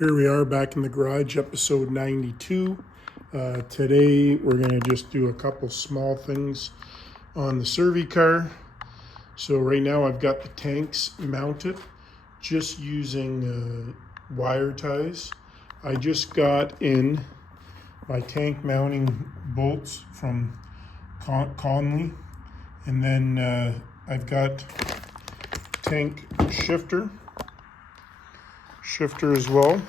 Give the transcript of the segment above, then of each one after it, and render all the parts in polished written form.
Here we are back in the garage, episode 92. Today we're going to just do a couple small things on the Servi-Car. So right now I've got the tanks mounted just using wire ties. I just got in my tank mounting bolts from Conley, and then I've got tank shifter as well,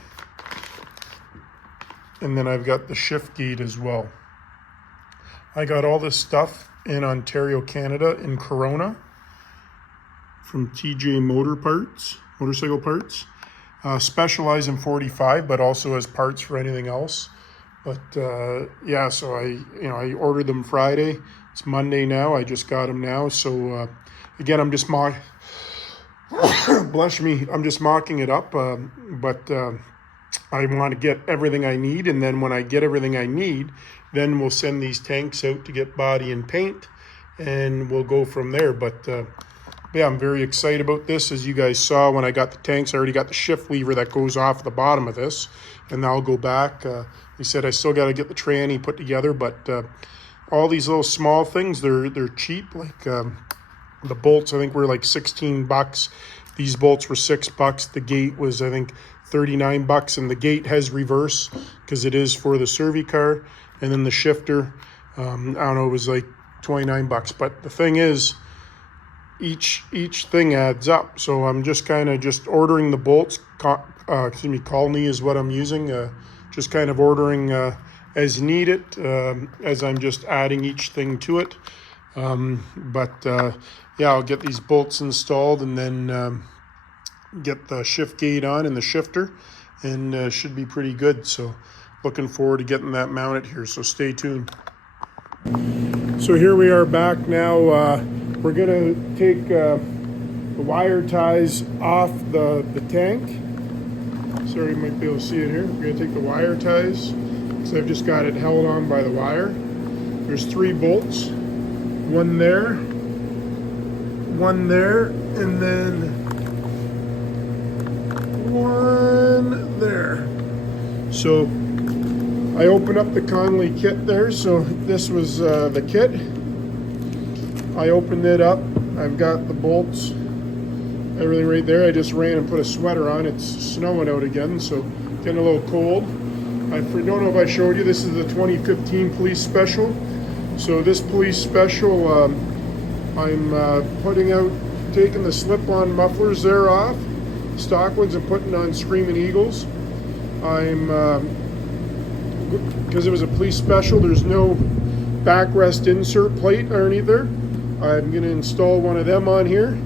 and then I've got the shift gate as well. I got all this stuff in Ontario, Canada, in Corona from TJ motorcycle parts. Specialize in 45, but also as parts for anything else. But yeah, so I ordered them Friday. It's Monday now. I just got them now. So again, I'm just bless me, I'm just mocking it up. But I want to get everything I need, and then when I get everything I need, then we'll send these tanks out to get body and paint, and we'll go from there. But yeah, I'm very excited about this. As you guys saw when I got the tanks, I already got the shift lever that goes off the bottom of this, and I'll go back. He said I still got to get the tranny put together, but all these little small things, they're cheap. Like the bolts, I think, were like $16. These bolts were $6. The gate was, I think, $39, and the gate has reverse because it is for the Servi-Car. And then the shifter, I don't know, it was like $29. But the thing is, each thing adds up. So I'm just kind of just ordering the bolts. Colney is what I'm using. Just kind of ordering as needed, as I'm just adding each thing to it. Yeah, I'll get these bolts installed, and then get the shift gate on and the shifter, and should be pretty good. So looking forward to getting that mounted here, so stay tuned. So here we are back now. We're gonna take the wire ties off the tank. Sorry, you might be able to see it here. We're gonna take the wire ties, because I've just got it held on by the wire. There's 3 bolts, one there, and then one there. So I opened up the Conley kit there. So this was the kit. I opened it up. I've got the bolts, everything right there. I just ran and put a sweater on. It's snowing out again, so getting a little cold. I don't know if I showed you, this is the 2015 Police Special. So this Police Special, I'm taking the slip-on mufflers there off, stock ones, and putting on Screaming Eagles. Because it was a Police Special, there's no backrest insert plate underneath there. I'm going to install one of them on here,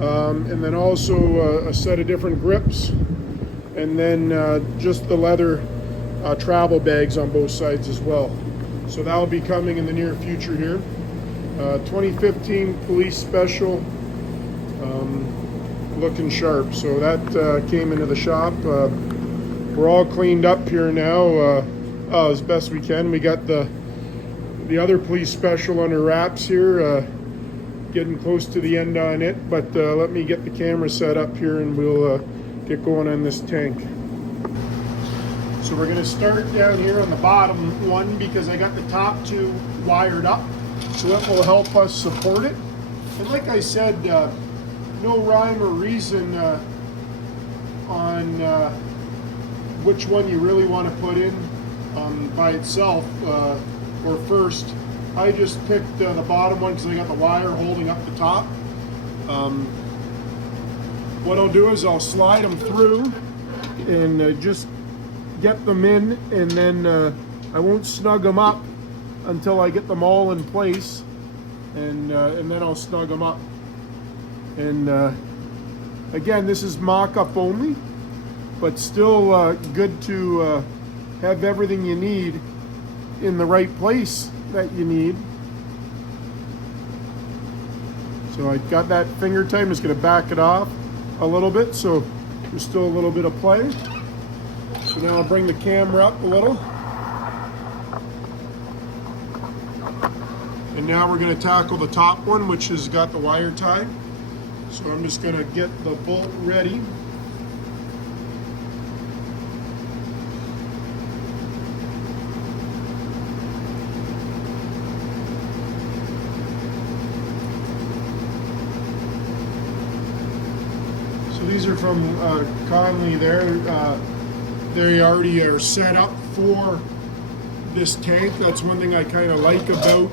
and then also a set of different grips, and then just the leather travel bags on both sides as well. So that'll be coming in the near future here. 2015 Police Special, looking sharp. So that came into the shop. We're all cleaned up here now, as best we can. We got the other Police Special under wraps here, getting close to the end on it. But let me get the camera set up here, and we'll get going on this tank. So we're going to start down here on the bottom one, because I got the top 2 wired up, so that will help us support it. And like I said, no rhyme or reason on which one you really want to put in by itself or first. I just picked the bottom one because I got the wire holding up the top. What I'll do is I'll slide them through and just get them in, and then I won't snug them up until I get them all in place, and then I'll snug them up. And again, this is mock-up only, but still good to have everything you need in the right place that you need. So I got that finger tight. I'm just going to back it off a little bit, so there's still a little bit of play. So now I'll bring the camera up a little. And now we're going to tackle the top one, which has got the wire tied. So I'm just going to get the bolt ready. These are from Conley there. They already are set up for this tank. That's one thing I kind of like about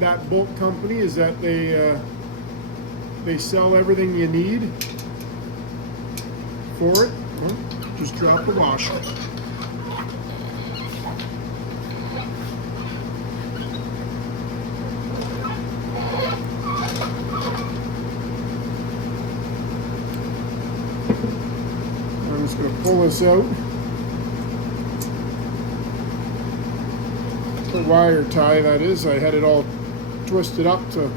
that bolt company, is that they sell everything you need for it. Well, just drop the washer. I'm just going to pull this out. The wire tie, that is. I had it all twisted up to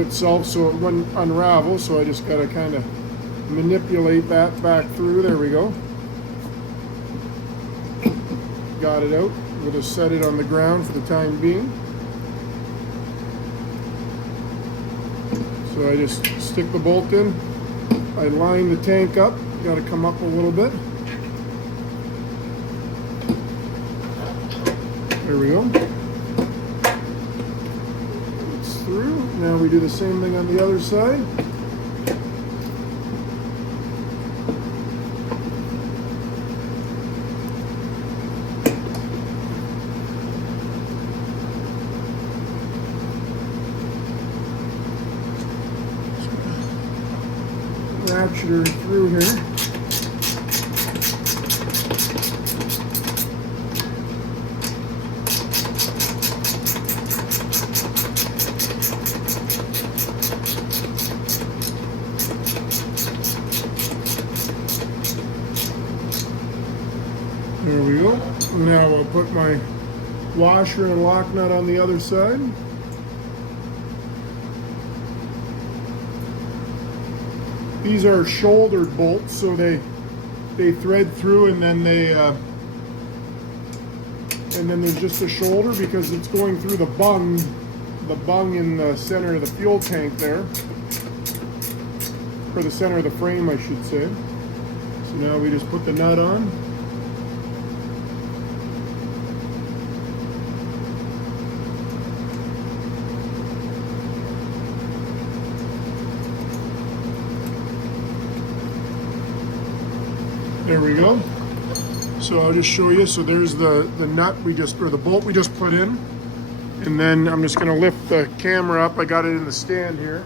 itself so it wouldn't unravel, so I just got to kind of manipulate that back through. There we go. Got it out. We'll just set it on the ground for the time being. So I just stick the bolt in. I line the tank up. Got to come up a little bit. There we go. It's through. Now we do the same thing on the other side. Ratchet her through here. There we go. Now I'll put my washer and lock nut on the other side. These are shouldered bolts, so they thread through, and then there's just a shoulder because it's going through the bung in the center of the fuel tank there, or the center of the frame, I should say. So now we just put the nut on. There we go. So I'll just show you. So there's the nut or the bolt we just put in. And then I'm just gonna lift the camera up. I got it in the stand here.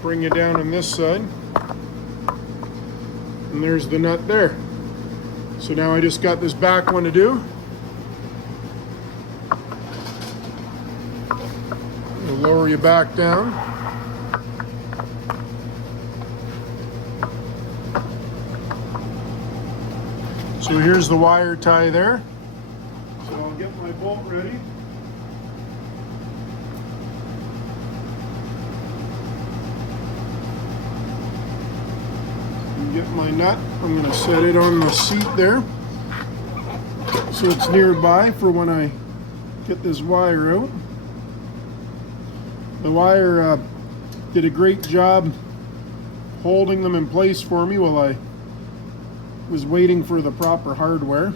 Bring it down on this side. And there's the nut there. So now I just got this back one to do. I'll lower you back down. So here's the wire tie there. So I'll get my bolt ready. And get my nut. I'm going to set it on the seat there, so it's nearby for when I get this wire out. The wire did a great job holding them in place for me while I was waiting for the proper hardware.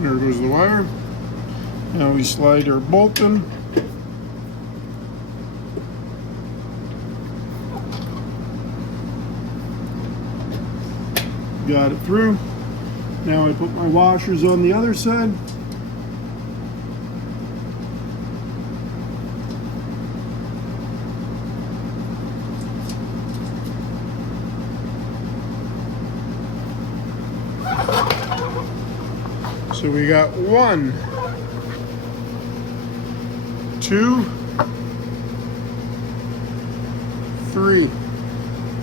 There goes the wire. Now we slide our bolt in. Got it through. Now I put my washers on the other side. So we got 1, 2, 3,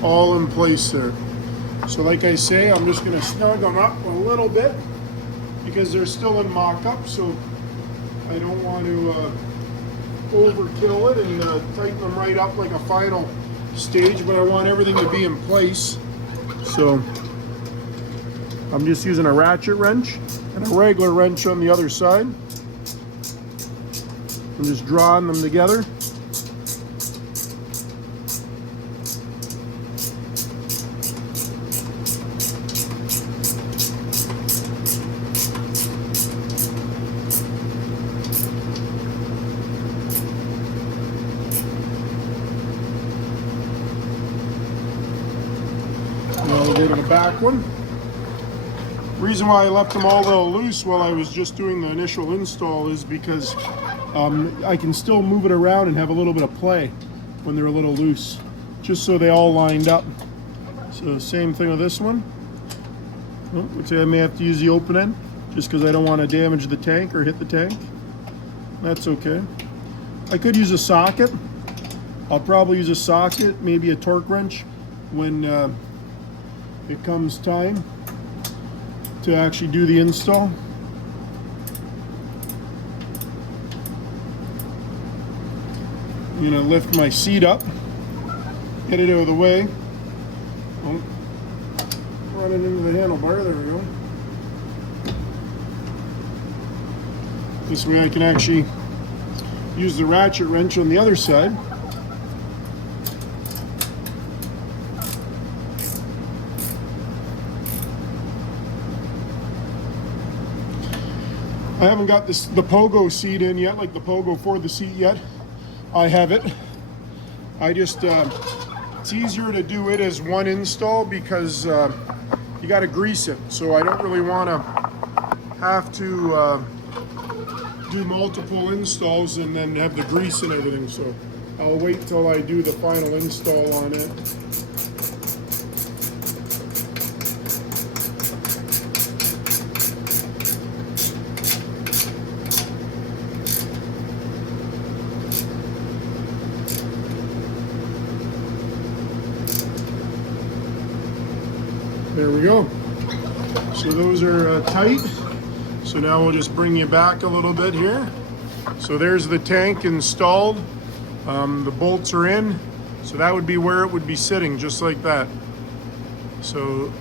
all in place there. So like I say, I'm just gonna snug them up a little bit because they're still in mock-up, so I don't want to overkill it and tighten them right up like a final stage, but I want everything to be in place. So I'm just using a ratchet wrench and a regular wrench on the other side. I'm just drawing them together. go to the back one. Reason why I left them all a little loose while I was just doing the initial install is because I can still move it around and have a little bit of play when they're a little loose, just so they all lined up. So same thing with this one, which I may have to use the open end just because I don't want to damage the tank or hit the tank. That's okay. I could use a socket. I'll probably use a socket, maybe a torque wrench when it comes time to actually do the install. I'm gonna lift my seat up, get it out of the way. Oh, run it into the handlebar, there we go. This way I can actually use the ratchet wrench on the other side. I haven't got the pogo seat in yet, like the pogo for the seat yet. I have it. I just, it's easier to do it as one install because you got to grease it. So I don't really want to have to do multiple installs and then have the grease and everything. So I'll wait till I do the final install on it. There we go. So those are tight. So now we'll just bring you back a little bit here. So there's the tank installed. The bolts are in. So that would be where it would be sitting, just like that. So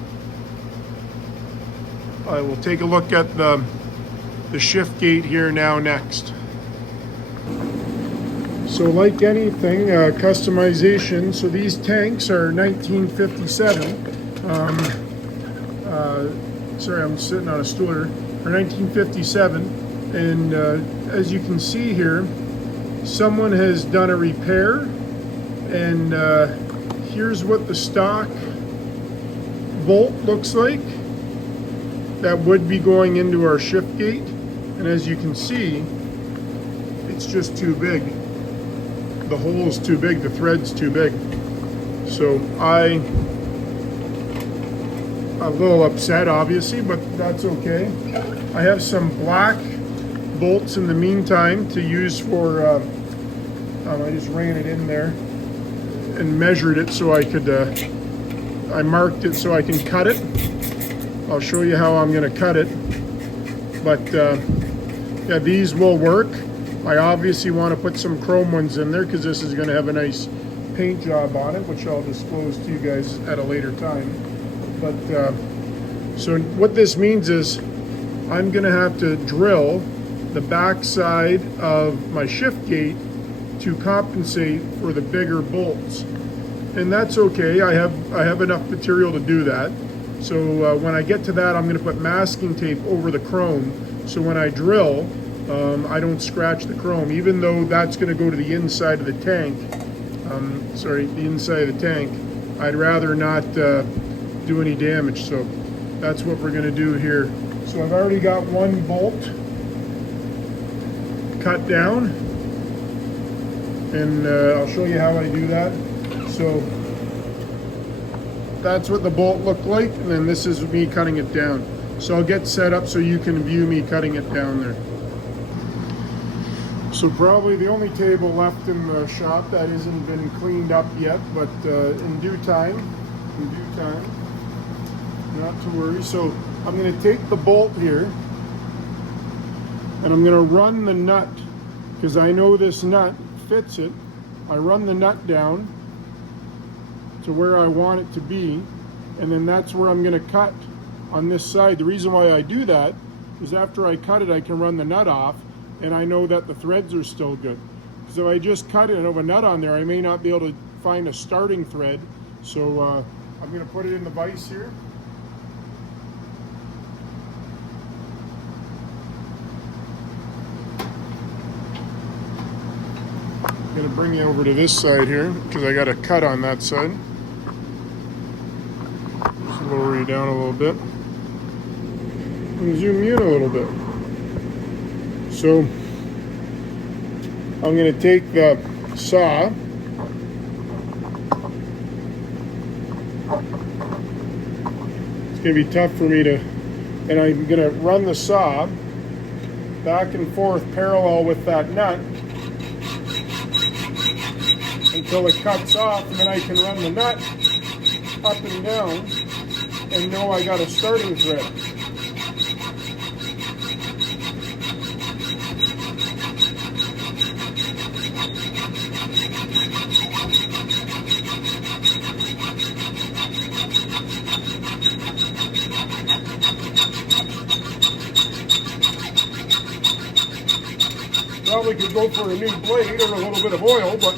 I will take a look at the shift gate here now next. So like anything, customization. So these tanks are 1957. Sorry, I'm sitting on a stool here. For 1957, and as you can see here, someone has done a repair, and here's what the stock bolt looks like. That would be going into our shift gate, and as you can see, it's just too big. The hole's too big, the thread's too big. So I'm a little upset, obviously, but that's okay. I have some black bolts in the meantime to use for, I just ran it in there and measured it so I could, I marked it so I can cut it. I'll show you how I'm gonna cut it. But yeah, these will work. I obviously want to put some chrome ones in there because this is gonna have a nice paint job on it, which I'll disclose to you guys at a later time. But so what this means is I'm gonna have to drill the back side of my shift gate to compensate for the bigger bolts, and that's okay. I have enough material to do that. So when I get to that, I'm gonna put masking tape over the chrome, so when I drill, I don't scratch the chrome, even though that's gonna go to the inside of the tank. The inside of the tank. I'd rather not do any damage, so that's what we're gonna do here. So I've already got one bolt cut down, and I'll show you how I do that. So that's what the bolt looked like, and then this is me cutting it down. So I'll get set up so you can view me cutting it down there. So probably the only table left in the shop that hasn't been cleaned up yet, but in due time, not to worry. So I'm going to take the bolt here and I'm going to run the nut, because I know this nut fits it. I run the nut down to where I want it to be, and then that's where I'm going to cut on this side. The reason why I do that is after I cut it, I can run the nut off, and I know that the threads are still good. Because if I just cut it and have a nut on there, I may not be able to find a starting thread. So I'm going to put it in the vise here. I'm going to bring you over to this side here because I got a cut on that side. Just a little bring it down a little bit. And zoom in a little bit. So I'm going to take the saw. It's going to be tough for me to, and I'm going to run the saw back and forth parallel with that nut until it cuts off, and then I can run the nut up and down and know I got a starting thread. Probably could go for a new blade or a little bit of oil, but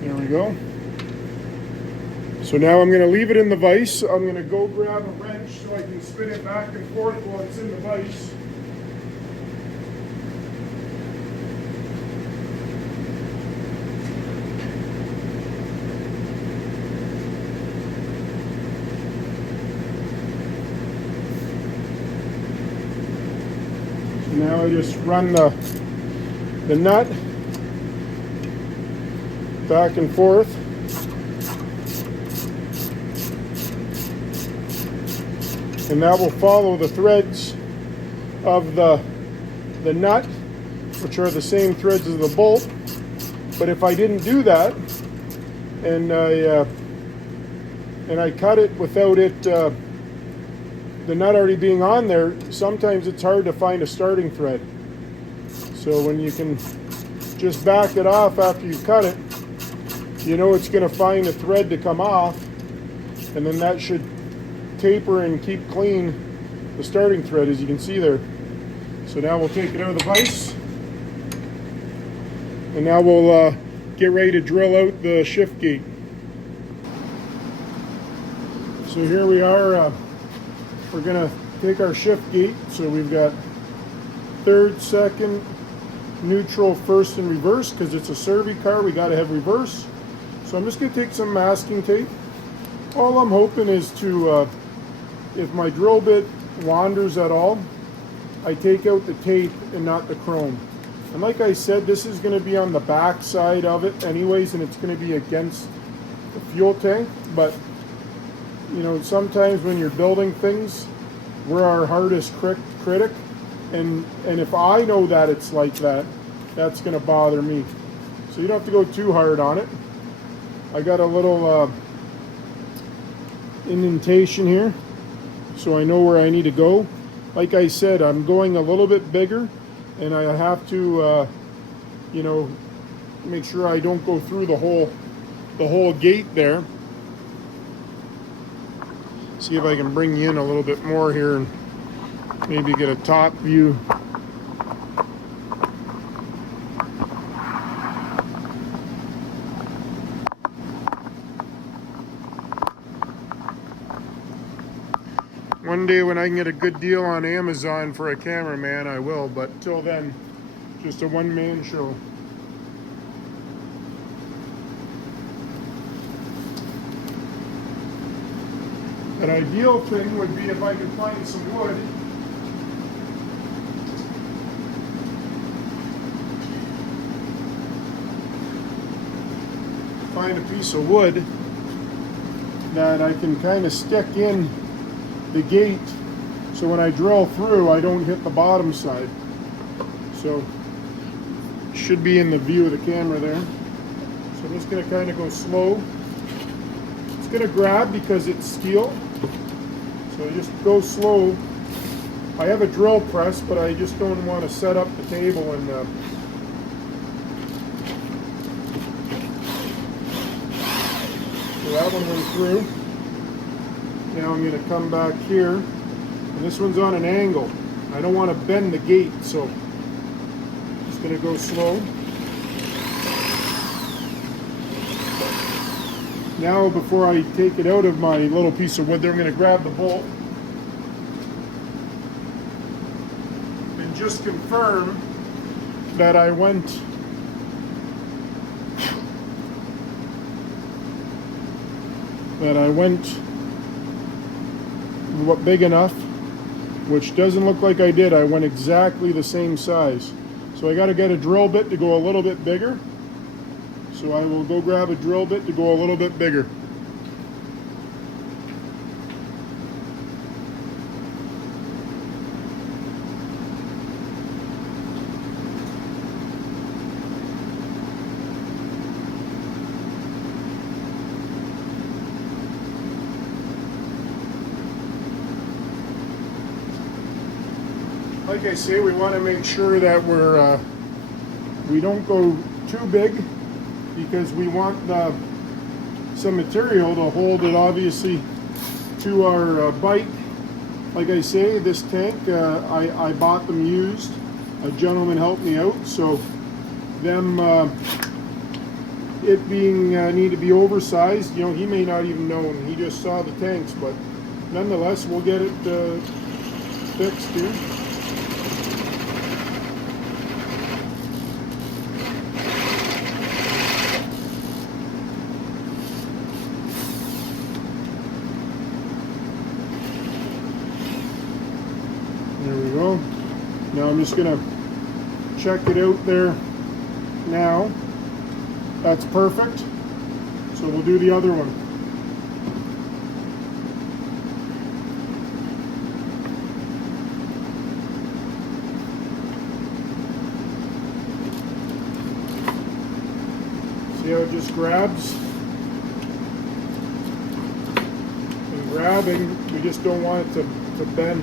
there we go. So now I'm going to leave it in the vise. I'm going to go grab a wrench so I can spin it back and forth while it's in the vise. Now I just run the nut back and forth. And that will follow the threads of the nut, which are the same threads as the bolt. But if I didn't do that, and I cut it without it the nut already being on there, sometimes it's hard to find a starting thread. So when you can just back it off after you cut it, you know it's going to find a thread to come off, and then that should taper and keep clean the starting thread, as you can see there. So now we'll take it out of the vise, and now we'll get ready to drill out the shift gate. So here we are. We're going to take our shift gate. So we've got third, second, neutral, first, and reverse. Because it's a Servi-Car, we got to have reverse. So I'm just going to take some masking tape. All I'm hoping is to, if my drill bit wanders at all, I take out the tape and not the chrome. And like I said, this is going to be on the back side of it anyways, and it's going to be against the fuel tank. But you know, sometimes when you're building things, we're our hardest critic, and if I know that it's like that, that's going to bother me. So you don't have to go too hard on it. I got a little indentation here, so I know where I need to go. Like I said, I'm going a little bit bigger, and I have to, you know, make sure I don't go through the whole gate there. See if I can bring you in a little bit more here and maybe get a top view. One day when I can get a good deal on Amazon for a cameraman, I will, but till then, just a one-man show. An ideal thing would be if I could find some wood. Find a piece of wood that I can kind of stick in the gate, so when I drill through, I don't hit the bottom side. So it should be in the view of the camera there. So I'm just going to kind of go slow. It's going to grab because it's steel. So just go slow. I have a drill press, but I just don't want to set up the table and so that one went through. Now I'm going to come back here, and this one's on an angle. I don't want to bend the gate, so I'm just going to go slow. Now, before I take it out of my little piece of wood there, I'm going to grab the bolt and just confirm that I went big enough, which doesn't look like I did. I went exactly the same size. So I got to get a drill bit to go a little bit bigger. So I will go grab a drill bit to go a little bit bigger. Like I say, we want to make sure that we don't go too big, because we want some material to hold it obviously to our bike. Like I say, this tank, I bought them used. A gentleman helped me out, so them it being need to be oversized, you know, he may not even know, and he just saw the tanks, but nonetheless, we'll get it fixed here. There we go. Now I'm just gonna check it out there now. That's perfect. So we'll do the other one. See how it just grabs? And grabbing, we just don't want it to bend.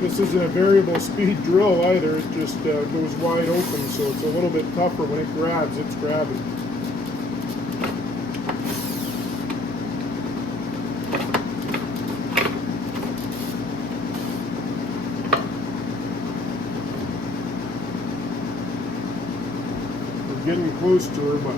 This isn't a variable speed drill either, it just goes wide open, so it's a little bit tougher when it grabs, it's grabbing. We're getting close to her, but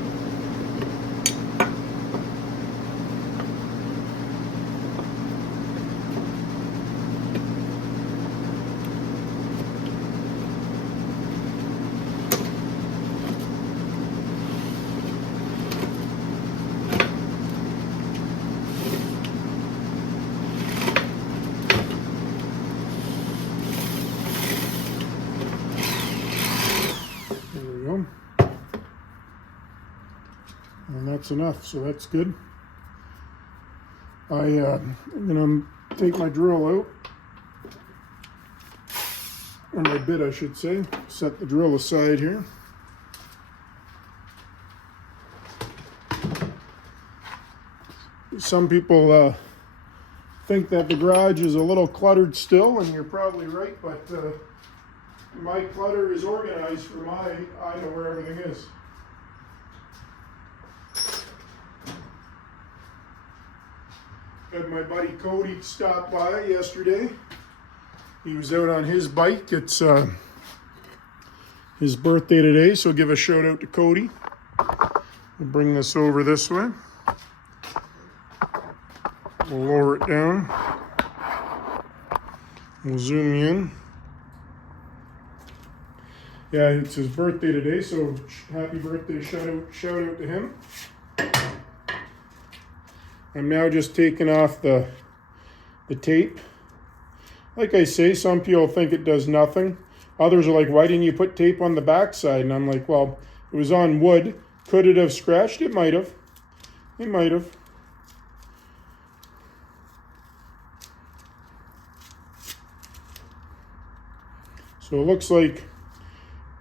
and that's enough, so that's good. I'm going to take my drill out, or my bit I should say, set the drill aside here. Some people think that the garage is a little cluttered still, and you're probably right, but my clutter is organized for I know where everything is. Had my buddy Cody stop by yesterday. He was out on his bike. It's his birthday today, so give a shout out to Cody. We'll bring this over this way. We'll lower it down. We'll zoom in. Yeah, it's his birthday today, so happy birthday, shout out to him. I'm now just taking off the tape. Like I say, some people think it does nothing. Others are like, why didn't you put tape on the backside? And I'm like, well, it was on wood. Could it have scratched? It might have. It might have. So it looks like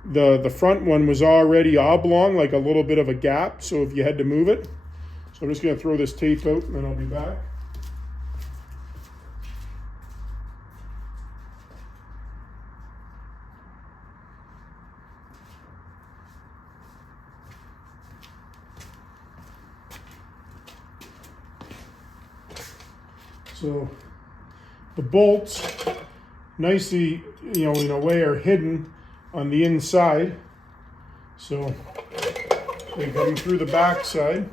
the front one was already oblong, like a little bit of a gap, so if you had to move it. So I'm just going to throw this tape out and then I'll be back. So the bolts nicely, in a way are hidden on the inside. So they come through the back side.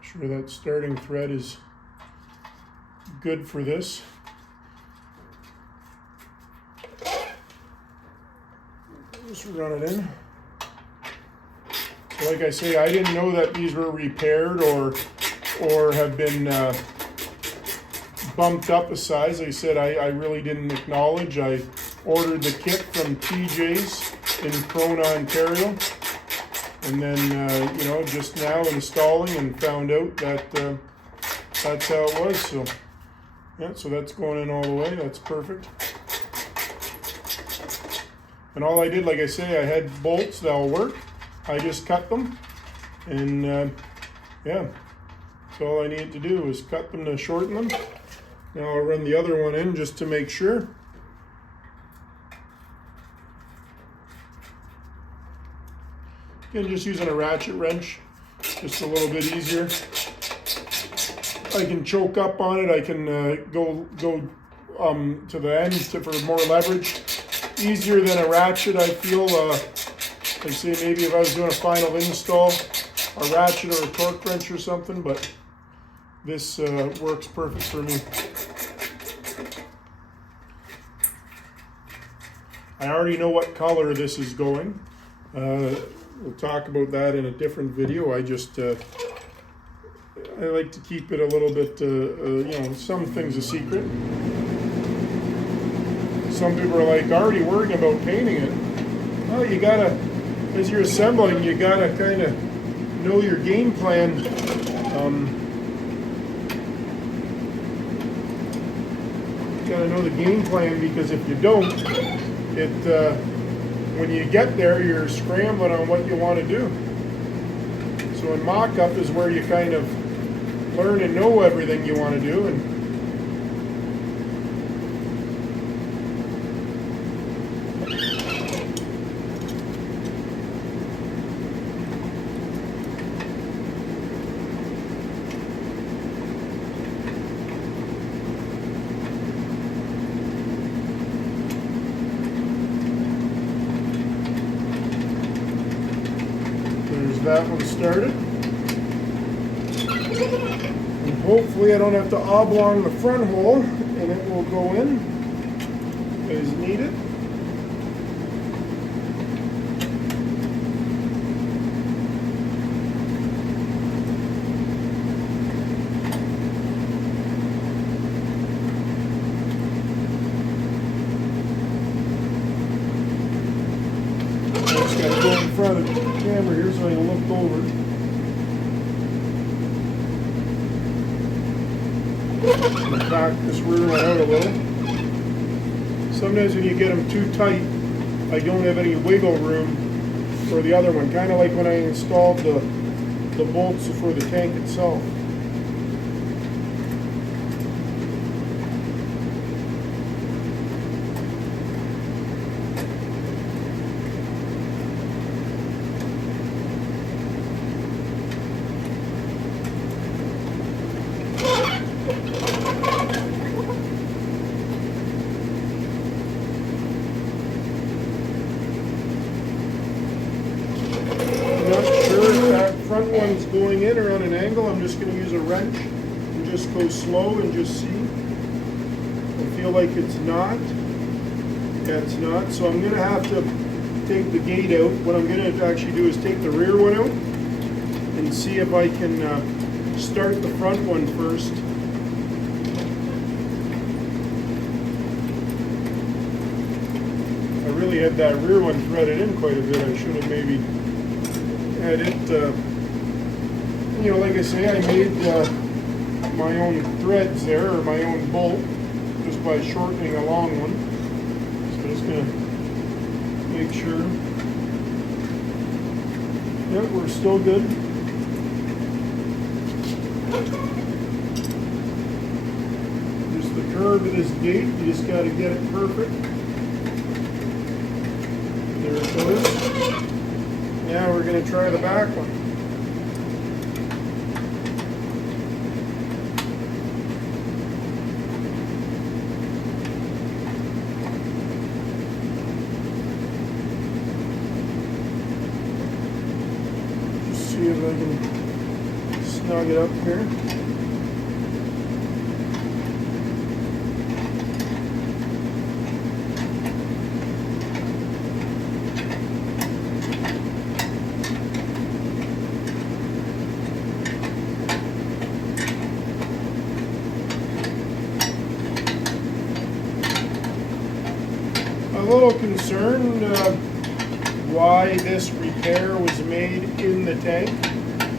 Sure that starting thread is good for this. Just run it in. So like I say, I didn't know that these were repaired or have been bumped up a size. Like I said, I really didn't acknowledge. I ordered the kit from TJ's in Corona, Ontario. And then, just now installing and found out that that's how it was. So, yeah, so that's going in all the way. That's perfect. And all I did, like I say, I had bolts that'll work. I just cut them. And, yeah, so all I needed to do was cut them to shorten them. Now I'll run the other one in just to make sure. Again, just using a ratchet wrench, just a little bit easier. I can choke up on it. I can go to the end for more leverage. Easier than a ratchet, I feel. I'd say maybe if I was doing a final install, a ratchet or a torque wrench or something, but this works perfect for me. I already know what color this is going. We'll talk about that in a different video. I just, I like to keep it a little bit, some things a secret. Some people are like, already worrying about painting it. Well, you gotta, as you're assembling, you gotta kind of know your game plan. You gotta know the game plan, because if you don't, when you get there, you're scrambling on what you want to do. So in mock-up is where you kind of learn and know everything you want to do. And that one started. And hopefully I don't have to oblong the front hole, and it will go in as needed. Just gotta go in front of the camera here so I can look over. I'm gonna back this rear one out a little. Sometimes when you get them too tight, I don't have any wiggle room for the other one. Kind of like when I installed the bolts for the tank itself. Front one's going in or on an angle. I'm just going to use a wrench and just go slow and just see. I feel like it's not. Yeah, it's not. So I'm going to have to take the gate out. What I'm going to actually do is take the rear one out and see if I can start the front one first. I really had that rear one threaded in quite a bit. I should have maybe had it, like I say, I made my own threads there, or my own bolt, just by shortening a long one. So I'm just going to make sure. Yep, we're still good. Just the curve of this gate, you just got to get it perfect. There it goes. Now we're going to try the back one. Just see if I can snug it up here. A little concerned why this repair was made in the tank.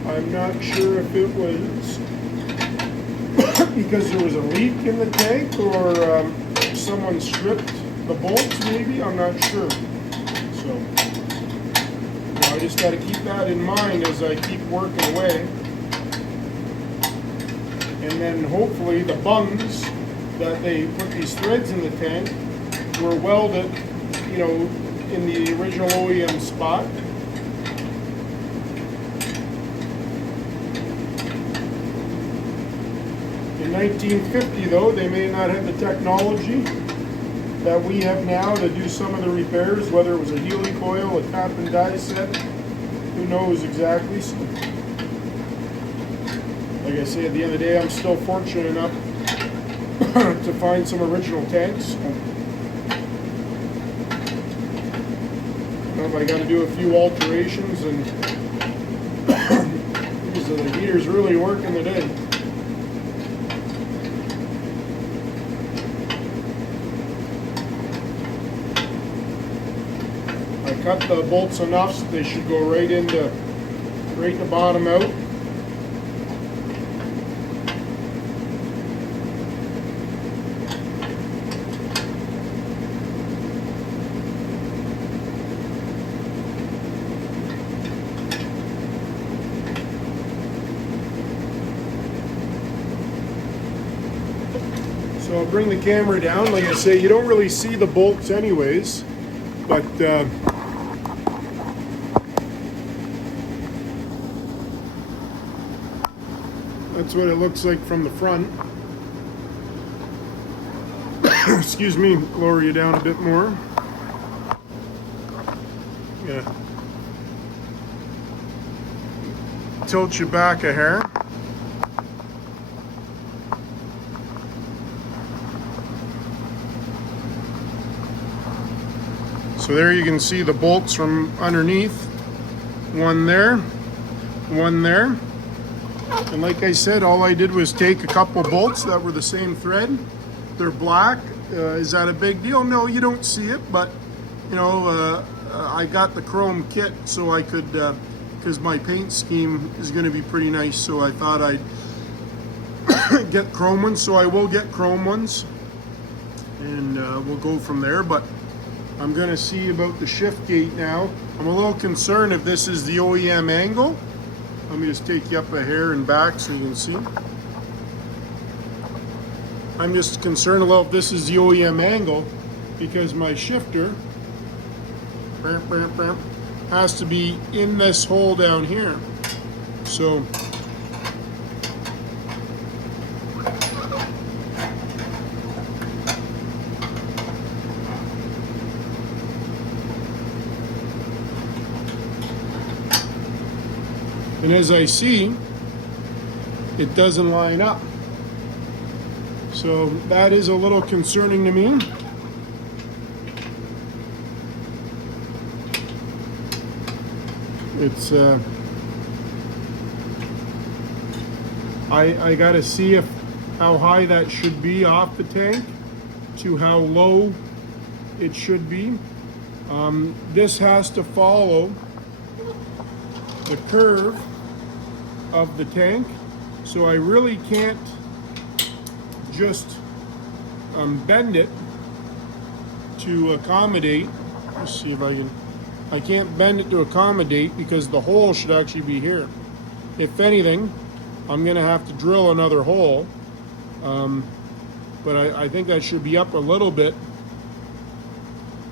I'm not sure if it was because there was a leak in the tank or someone stripped the bolts maybe. I'm not sure. So I just got to keep that in mind as I keep working away. And then hopefully the bungs that they put these threads in the tank were welded, you know, in the original OEM spot. In 1950, though, they may not have the technology that we have now to do some of the repairs, whether it was a Healy coil, a tap and die set, who knows exactly. So, like I say, at the end of the day, I'm still fortunate enough to find some original tanks. If I got to do a few alterations, and the heater's really working today. I cut the bolts enough so they should go right in the bottom out. So I'll bring the camera down. Like I say, you don't really see the bolts anyways, but that's what it looks like from the front. Excuse me, lower you down a bit more. Yeah. Tilt you back a hair. So there you can see the bolts from underneath. One there, one there. And like I said, all I did was take a couple bolts that were the same thread. They're black. Is that a big deal? No, you don't see it, but you know, I got the chrome kit so I could, because my paint scheme is going to be pretty nice, so I thought I'd get chrome ones, so I will get chrome ones, and we'll go from there. But I'm going to see about the shift gate now. I'm a little concerned if this is the OEM angle. Let me just take you up a hair and back so you can see. I'm just concerned a little if this is the OEM angle, because my shifter has to be in this hole down here. So and as I see, it doesn't line up. So that is a little concerning to me. It's I gotta see how high that should be off the tank to how low it should be. This has to follow the curve of the tank, so I really can't just bend it to accommodate. Let's see if I can't bend it to accommodate, because the hole should actually be here. If anything, I'm gonna have to drill another hole, but I think that should be up a little bit,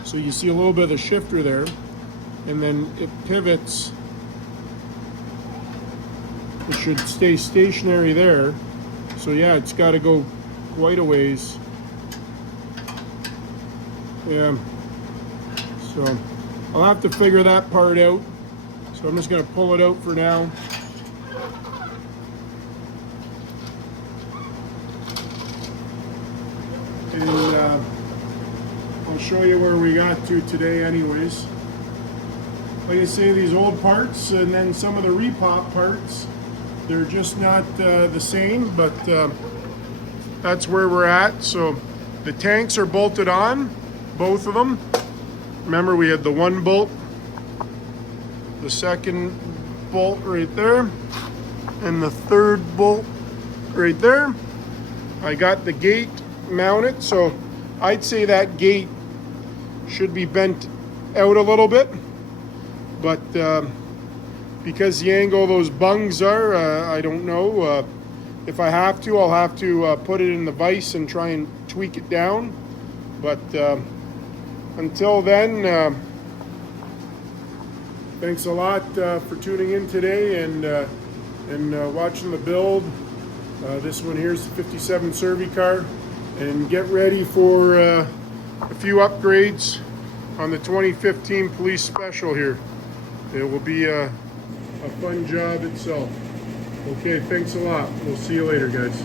so you see a little bit of the shifter there. and then it pivots. It should stay stationary there. So yeah, it's got to go quite a ways. Yeah. So I'll have to figure that part out. So I'm just going to pull it out for now. And I'll show you where we got to today anyways. Like I say, these old parts and then some of the repop parts, they're just not the same, but that's where we're at. So the tanks are bolted on, both of them. Remember, we had the one bolt, the second bolt right there, and the third bolt right there. I got the gate mounted, so I'd say that gate should be bent out a little bit, but because the angle those bungs are, I don't know. If I have to, I'll have to put it in the vise and try and tweak it down. But until then, thanks a lot for tuning in today and watching the build. This one here's the 57 Servi-Car, and get ready for a few upgrades on the 2015 Police Special here. It will be a fun job itself. Okay, thanks a lot. We'll see you later, guys.